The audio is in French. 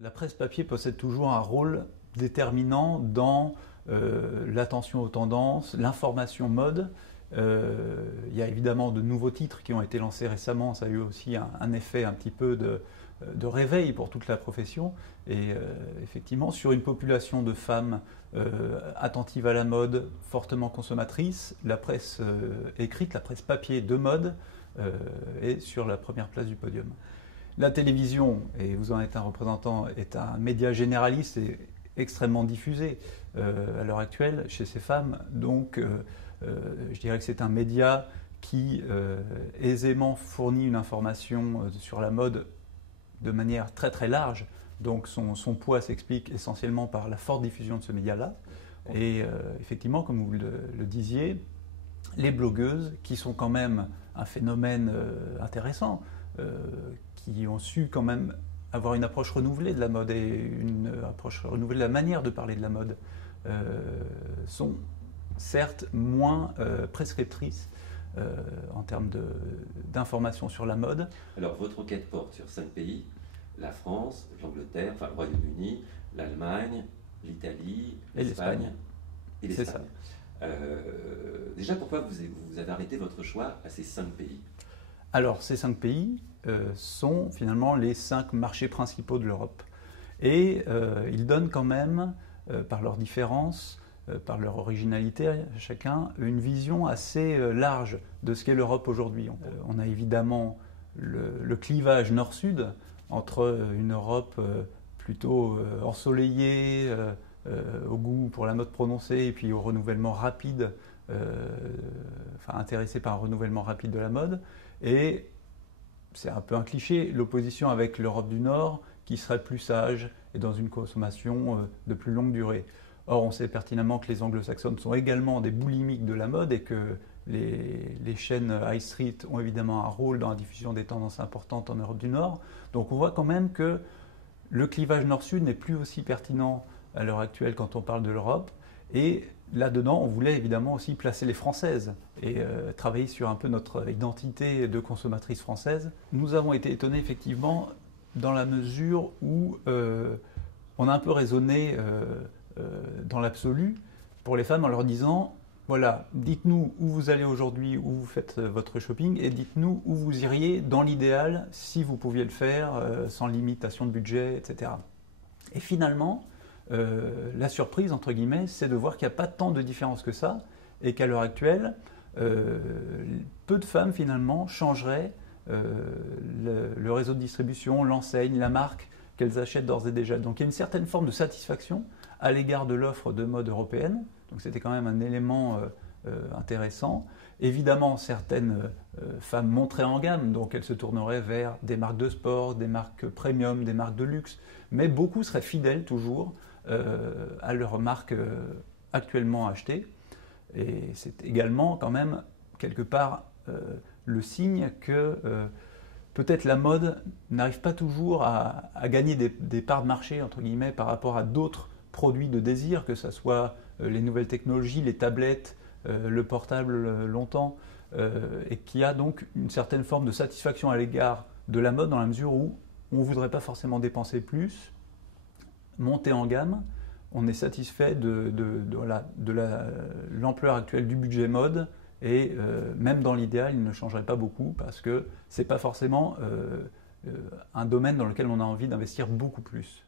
La presse papier possède toujours un rôle déterminant dans l'attention aux tendances, l'information mode. Il y a évidemment de nouveaux titres qui ont été lancés récemment, ça a eu aussi un effet un petit peu de réveil pour toute la profession. Et effectivement, sur une population de femmes attentives à la mode, fortement consommatrices, la presse écrite, la presse papier de mode est sur la première place du podium. La télévision, et vous en êtes un représentant, est un média généraliste et extrêmement diffusé à l'heure actuelle chez ces femmes. Donc je dirais que c'est un média qui aisément fournit une information sur la mode de manière très très large. Donc son poids s'explique essentiellement par la forte diffusion de ce média-là. Et effectivement, comme vous le disiez, les blogueuses, qui sont quand même un phénomène intéressant, qui ont su quand même avoir une approche renouvelée de la mode et une approche renouvelée de la manière de parler de la mode, sont certes moins prescriptrices en termes d'informations sur la mode. Alors votre enquête porte sur 5 pays, la France, l'Angleterre, enfin le Royaume-Uni, l'Allemagne, l'Italie, l'Espagne et l'Espagne. Déjà, pourquoi vous avez arrêté votre choix à ces 5 pays? Alors, ces 5 pays sont finalement les 5 marchés principaux de l'Europe. Et ils donnent quand même, par leurs différences, par leur originalité, chacun, une vision assez large de ce qu'est l'Europe aujourd'hui. On a évidemment le clivage nord-sud entre une Europe plutôt ensoleillée, au goût pour la mode prononcée et puis au renouvellement rapide, enfin intéressée par un renouvellement rapide de la mode. Et c'est un peu un cliché, l'opposition avec l'Europe du Nord qui serait plus sage et dans une consommation de plus longue durée. Or, on sait pertinemment que les anglo-saxonnes sont également des boulimiques de la mode et que les chaînes high street ont évidemment un rôle dans la diffusion des tendances importantes en Europe du Nord. Donc on voit quand même que le clivage nord-sud n'est plus aussi pertinent à l'heure actuelle quand on parle de l'Europe. Et là-dedans, on voulait évidemment aussi placer les Françaises et travailler sur un peu notre identité de consommatrice française. Nous avons été étonnés effectivement dans la mesure où on a un peu raisonné dans l'absolu pour les femmes en leur disant voilà, dites-nous où vous allez aujourd'hui, où vous faites votre shopping et dites-nous où vous iriez dans l'idéal si vous pouviez le faire sans limitation de budget, etc. Et finalement, la surprise, entre guillemets, c'est de voir qu'il n'y a pas tant de différence que ça et qu'à l'heure actuelle, peu de femmes finalement changeraient le réseau de distribution, l'enseigne, la marque qu'elles achètent d'ores et déjà. Donc il y a une certaine forme de satisfaction à l'égard de l'offre de mode européenne. Donc c'était quand même un élément intéressant. Évidemment, certaines femmes monteraient en gamme, donc elles se tourneraient vers des marques de sport, des marques premium, des marques de luxe, mais beaucoup seraient fidèles toujours à leurs marques actuellement achetées. Et c'est également quand même quelque part le signe que peut-être la mode n'arrive pas toujours à gagner des parts de marché, entre guillemets, par rapport à d'autres produits de désir, que ce soit les nouvelles technologies, les tablettes, le portable longtemps, et qui a donc une certaine forme de satisfaction à l'égard de la mode dans la mesure où on ne voudrait pas forcément dépenser plus, monter en gamme, on est satisfait de l'ampleur actuelle du budget mode et même dans l'idéal, il ne changerait pas beaucoup parce que ce n'est pas forcément un domaine dans lequel on a envie d'investir beaucoup plus.